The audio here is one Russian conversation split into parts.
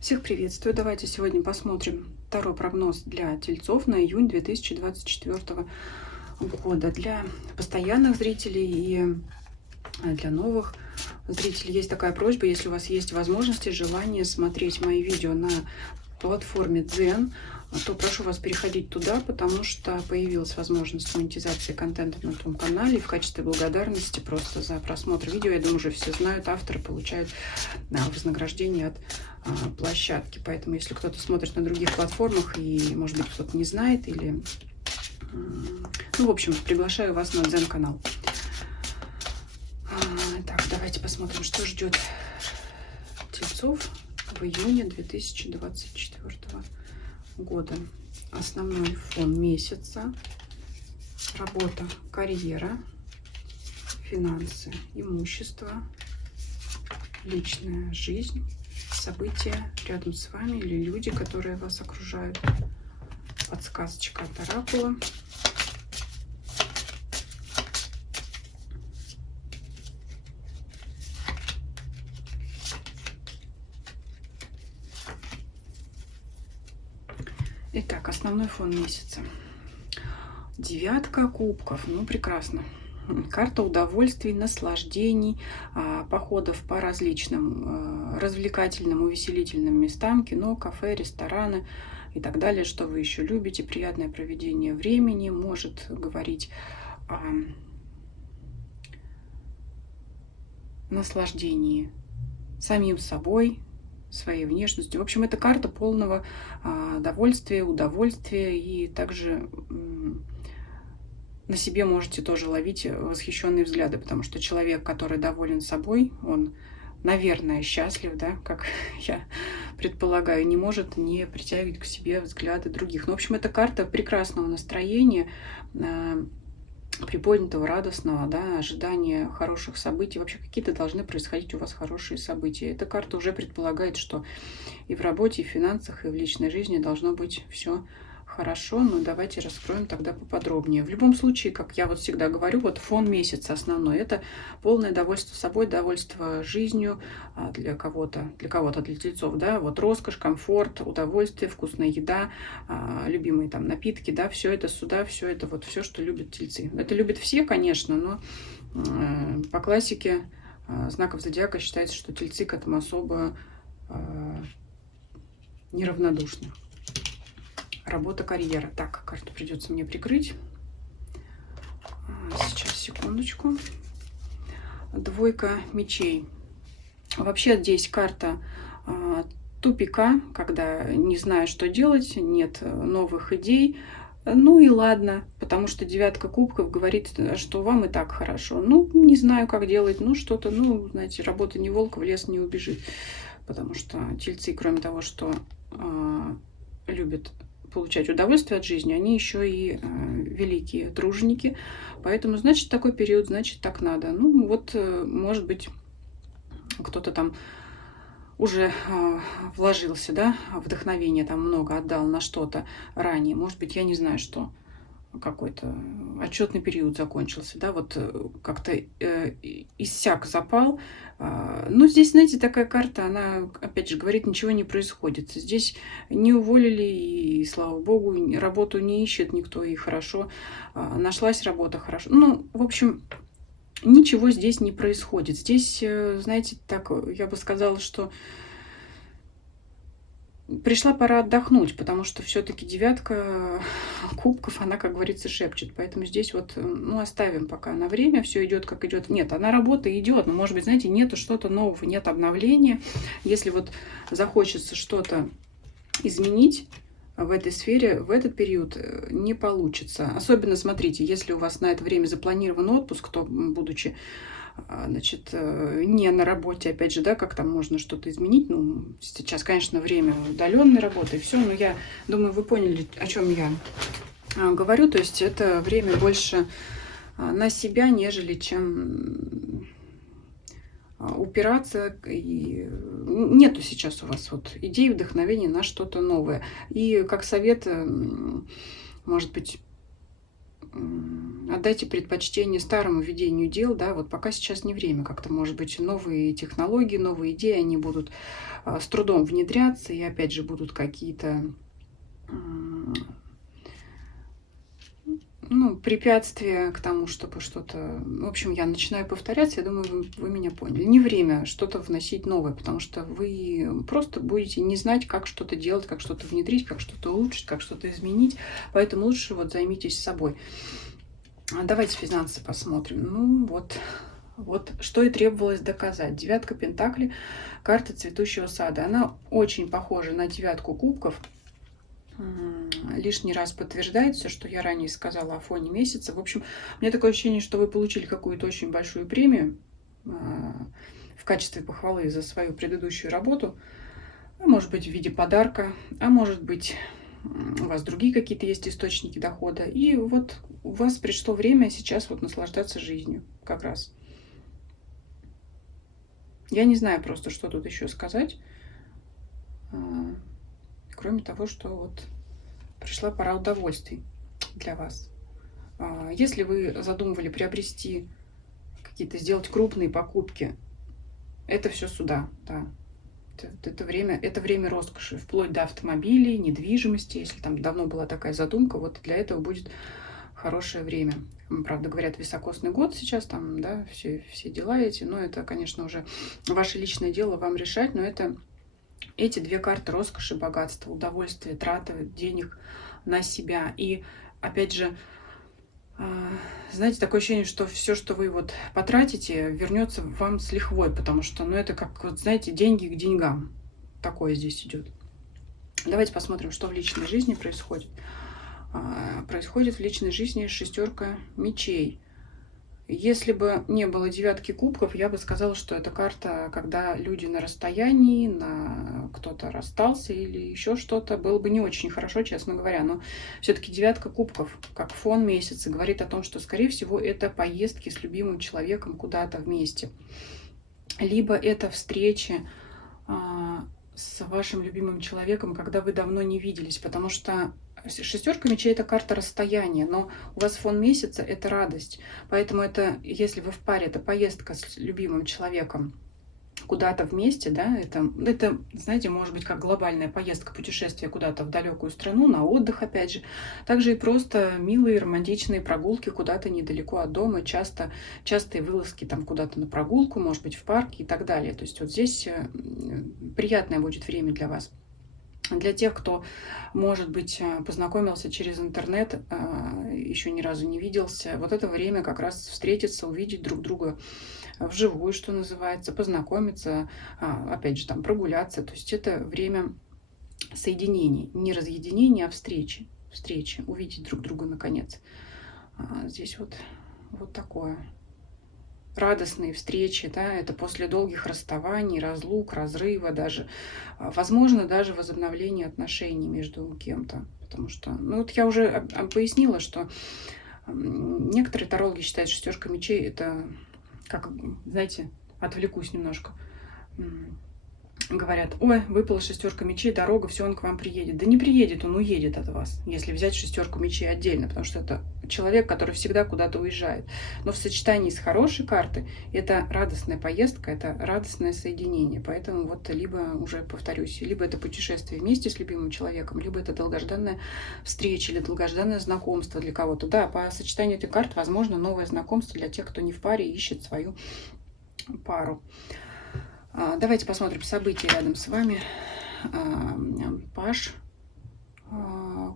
Всех приветствую! Давайте сегодня посмотрим второй прогноз для тельцов на июнь 2024 года. Для постоянных зрителей и для новых зрителей есть такая просьба: если у вас есть возможность и желание смотреть мои видео на платформе Дзен, то прошу вас переходить туда, потому что появилась возможность монетизации контента на том канале. И в качестве благодарности просто за просмотр видео, я думаю, уже все знают, авторы получают вознаграждение от площадки. Поэтому, если кто-то смотрит на других платформах и, может быть, кто-то не знает, или, ну, в общем, приглашаю вас на Дзен-канал. Так, давайте посмотрим, что ждет тельцов в июне 2024 года. Основной фон месяца: работа, карьера, финансы, имущество, личная жизнь, события рядом с вами или люди, которые вас окружают. Подсказочка от оракула. Итак, основной фон месяца. Девятка кубков. Ну, прекрасно. Карта удовольствий, наслаждений, походов по различным развлекательным, увеселительным местам, кино, кафе, рестораны и так далее. Что вы еще любите? Приятное проведение времени, может говорить о наслаждении самим собой, своей внешностью. В общем, это карта полного довольствия, удовольствия, и также на себе можете тоже ловить восхищенные взгляды, потому что человек, который доволен собой, он, наверное, счастлив, да, как я предполагаю, не может не притягивать к себе взгляды других. Ну, в общем, это карта прекрасного настроения, приподнятого, радостного, да, ожидания хороших событий. Вообще какие-то должны происходить у вас хорошие события. Эта карта уже предполагает, что и в работе, и в финансах, и в личной жизни должно быть все хорошо. Но давайте раскроем тогда поподробнее. В любом случае, как я вот всегда говорю, вот фон месяца основной — это полное довольство собой, довольство жизнью для кого-то, для тельцов, да, вот роскошь, комфорт, удовольствие, вкусная еда, любимые там напитки, да, все это сюда, все это вот все, что любят тельцы. Это любят все, конечно, но по классике знаков зодиака считается, что тельцы к этому особо неравнодушны. Работа, карьера. Так, карту придется мне прикрыть. Сейчас, секундочку. Двойка мечей. Вообще здесь карта тупика, когда не знаю, что делать, нет новых идей. Ну и ладно, потому что девятка кубков говорит, что вам и так хорошо. Ну, не знаю, как делать, ну что-то, ну, знаете, работа не волк, в лес не убежит. Потому что тельцы, кроме того, что любят получать удовольствие от жизни, они еще и великие труженики. Поэтому, значит, такой период, значит, так надо. Ну, вот, может быть, кто-то там уже вложился, да, вдохновение там много отдал на что-то ранее. Может быть, я не знаю, что какой-то отчетный период закончился, да, вот как-то иссяк запал. Но здесь, знаете, такая карта, она, опять же, говорит, ничего не происходит. Здесь не уволили, и, слава богу, работу не ищет никто, и хорошо. Нашлась работа, хорошо. Ну, в общем, ничего здесь не происходит. Здесь, знаете, так, я бы сказала, что пришла пора отдохнуть, потому что все-таки девятка кубков, она, как говорится, шепчет. Поэтому здесь вот, ну, оставим пока на время, все идет как идет. Нет, она работа идет, но, может быть, знаете, нету что-то нового, нет обновления. Если вот захочется что-то изменить в этой сфере, в этот период не получится. Особенно, смотрите, если у вас на это время запланирован отпуск, то, будучи, значит, не на работе, опять же, да, как там можно что-то изменить. Ну, сейчас, конечно, время удаленной работы и все, но я думаю, вы поняли, о чем я говорю. То есть это время больше на себя, нежели чем упираться. И нету сейчас у вас вот идей, вдохновения на что-то новое. И как совет, может быть, отдайте предпочтение старому ведению дел, да, вот пока сейчас не время, как-то, может быть, новые технологии, новые идеи, они будут с трудом внедряться, и опять же будут какие-то ну, препятствия к тому, чтобы что-то... В общем, я начинаю повторяться, я думаю, вы меня поняли. Не время что-то вносить новое, потому что вы просто будете не знать, как что-то делать, как что-то внедрить, как что-то улучшить, как что-то изменить. Поэтому лучше вот займитесь собой. Давайте финансы посмотрим. Ну, вот что и требовалось доказать. Девятка Пентаклей, карта цветущего сада. Она очень похожа на девятку кубков. Лишний раз подтверждает все, что я ранее сказала о фоне месяца. В общем, у меня такое ощущение, что вы получили какую-то очень большую премию в качестве похвалы за свою предыдущую работу. А может быть, в виде подарка, а может быть, у вас другие какие-то есть источники дохода. И вот у вас пришло время сейчас вот наслаждаться жизнью как раз. Я не знаю просто, что тут еще сказать. Кроме того, что вот пришла пора удовольствий для вас. Если вы задумывали приобрести какие-то, сделать крупные покупки, это все сюда, да. Это время роскоши, вплоть до автомобилей, недвижимости. Если там давно была такая задумка, вот для этого будет хорошее время. Правда, говорят, високосный год сейчас, там, да, все дела эти, но это, конечно, уже ваше личное дело вам решать, но это эти две карты: роскоши, богатства, удовольствие, траты денег на себя. И опять же, знаете, такое ощущение, что все, что вы вот потратите, вернется вам с лихвой, потому что, ну, это как, вот, знаете, деньги к деньгам. Такое здесь идет. Давайте посмотрим, что в личной жизни происходит. Происходит в личной жизни шестерка мечей. Если бы не было девятки кубков, я бы сказала, что это карта, когда люди на расстоянии, кто-то расстался или еще что-то. Было бы не очень хорошо, честно говоря. Но все-таки девятка кубков, как фон месяца, говорит о том, что, скорее всего, это поездки с любимым человеком куда-то вместе. Либо это встречи с вашим любимым человеком, когда вы давно не виделись, потому что шестерка мечей — это карта расстояния, но у вас фон месяца — это радость. Поэтому это, если вы в паре, это поездка с любимым человеком куда-то вместе, да, это, знаете, может быть, как глобальная поездка, путешествие куда-то в далекую страну, на отдых, опять же. Также и просто милые романтичные прогулки куда-то недалеко от дома, частые вылазки там куда-то на прогулку, может быть, в парке и так далее. То есть вот здесь приятное будет время для вас. Для тех, кто, может быть, познакомился через интернет, еще ни разу не виделся, вот это время как раз встретиться, увидеть друг друга вживую, что называется, познакомиться, опять же, там, прогуляться. То есть это время соединений, не разъединения, а встречи, увидеть друг друга наконец. Здесь вот такое. Радостные встречи, да, это после долгих расставаний, разлук, разрыва даже, возможно, даже возобновление отношений между кем-то, потому что, ну вот я уже пояснила, что некоторые тарологи считают, что шестерка мечей — это, как, знаете, отвлекусь немножко, говорят: ой, выпала шестерка мечей, дорога, все, он к вам приедет. Да не приедет, он уедет от вас, если взять шестерку мечей отдельно, потому что это человек, который всегда куда-то уезжает. Но в сочетании с хорошей картой это радостная поездка, это радостное соединение. Поэтому вот либо, уже повторюсь, либо это путешествие вместе с любимым человеком, либо это долгожданная встреча или долгожданное знакомство для кого-то. Да, по сочетанию этих карт возможно новое знакомство для тех, кто не в паре и ищет свою пару. Давайте посмотрим события рядом с вами. Паж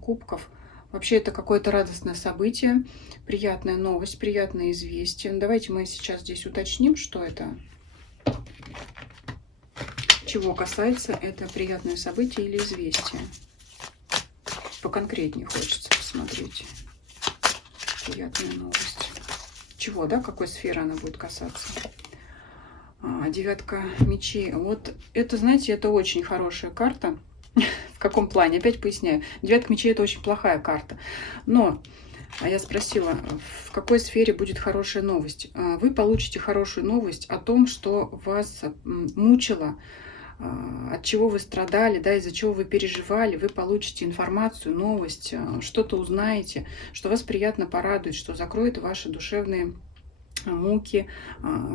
кубков. Вообще это какое-то радостное событие, приятная новость, приятное известие. Давайте мы сейчас здесь уточним, что это, чего касается это приятное событие или известие. Поконкретнее хочется посмотреть. Приятная новость. Чего, да, какой сферы она будет касаться? Девятка мечей. Вот это, знаете, это очень хорошая карта. В каком плане? Опять поясняю. Девятка мечей — это очень плохая карта. Но я спросила, в какой сфере будет хорошая новость? Вы получите хорошую новость о том, что вас мучило от чего вы страдали, да, из-за чего вы переживали, вы получите информацию, новость, что-то узнаете, что вас приятно порадует, что закроет ваши душевные муки,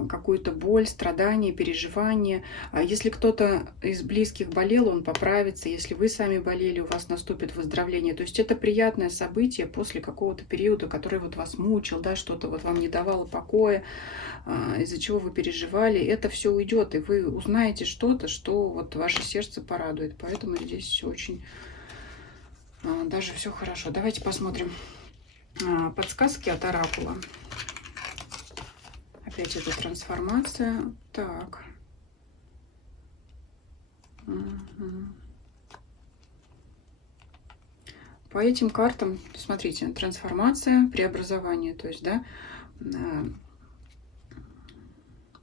какую-то боль, страдания, переживания. Если кто-то из близких болел, он поправится. Если вы сами болели, у вас наступит выздоровление. То есть это приятное событие после какого-то периода, который вот вас мучил, да, что-то вот вам не давало покоя, из-за чего вы переживали. Это все уйдет, и вы узнаете что-то, что вот ваше сердце порадует. Поэтому здесь очень даже все хорошо. Давайте посмотрим подсказки от оракула. Опять эта трансформация. Так. Угу. По этим картам, смотрите, трансформация, преобразование, то есть, да,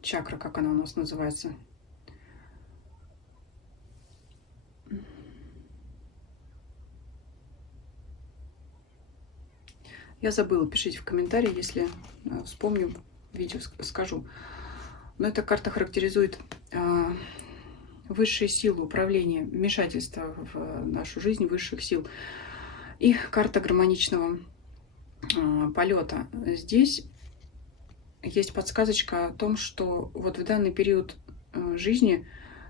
чакра, как она у нас называется. Я забыла, пишите в комментарии, если вспомню, видео скажу. Но эта карта характеризует высшие силы управления, вмешательства в нашу жизнь высших сил. И карта гармоничного полета. Здесь есть подсказочка о том, что вот в данный период жизни,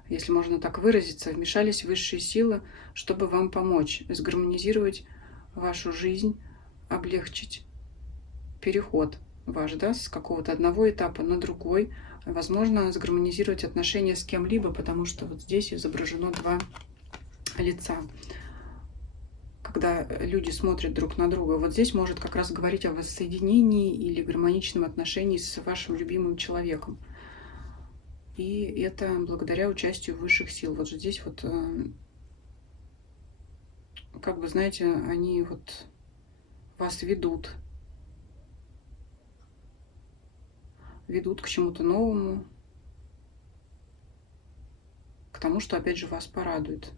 если можно так выразиться, вмешались высшие силы, чтобы вам помочь сгармонизировать вашу жизнь, облегчить переход ваш, да, с какого-то одного этапа на другой. Возможно, сгармонизировать отношения с кем-либо, потому что вот здесь изображено два лица. Когда люди смотрят друг на друга, вот здесь может как раз говорить о воссоединении или гармоничном отношении с вашим любимым человеком. И это благодаря участию высших сил. Вот же здесь вот, как бы, знаете, они вот вас ведут к чему-то новому, к тому, что, опять же, вас порадует.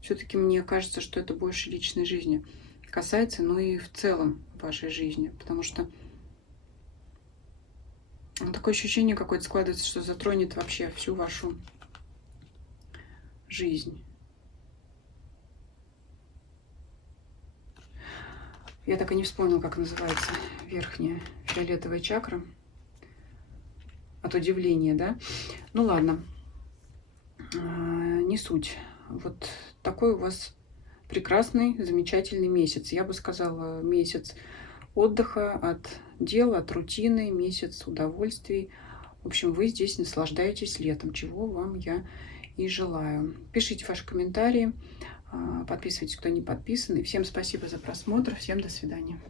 Все-таки мне кажется, что это больше личной жизни касается, но и в целом вашей жизни, потому что такое ощущение какое-то складывается, что затронет вообще всю вашу жизнь. Я так и не вспомнила, как называется верхняя фиолетовая чакра. От удивления, да? Ну ладно, не суть. Вот такой у вас прекрасный, замечательный месяц. Я бы сказала, месяц отдыха от дел, от рутины, месяц удовольствий. В общем, вы здесь наслаждаетесь летом, чего вам я и желаю. Пишите ваши комментарии, подписывайтесь, кто не подписан. И всем спасибо за просмотр. Всем до свидания.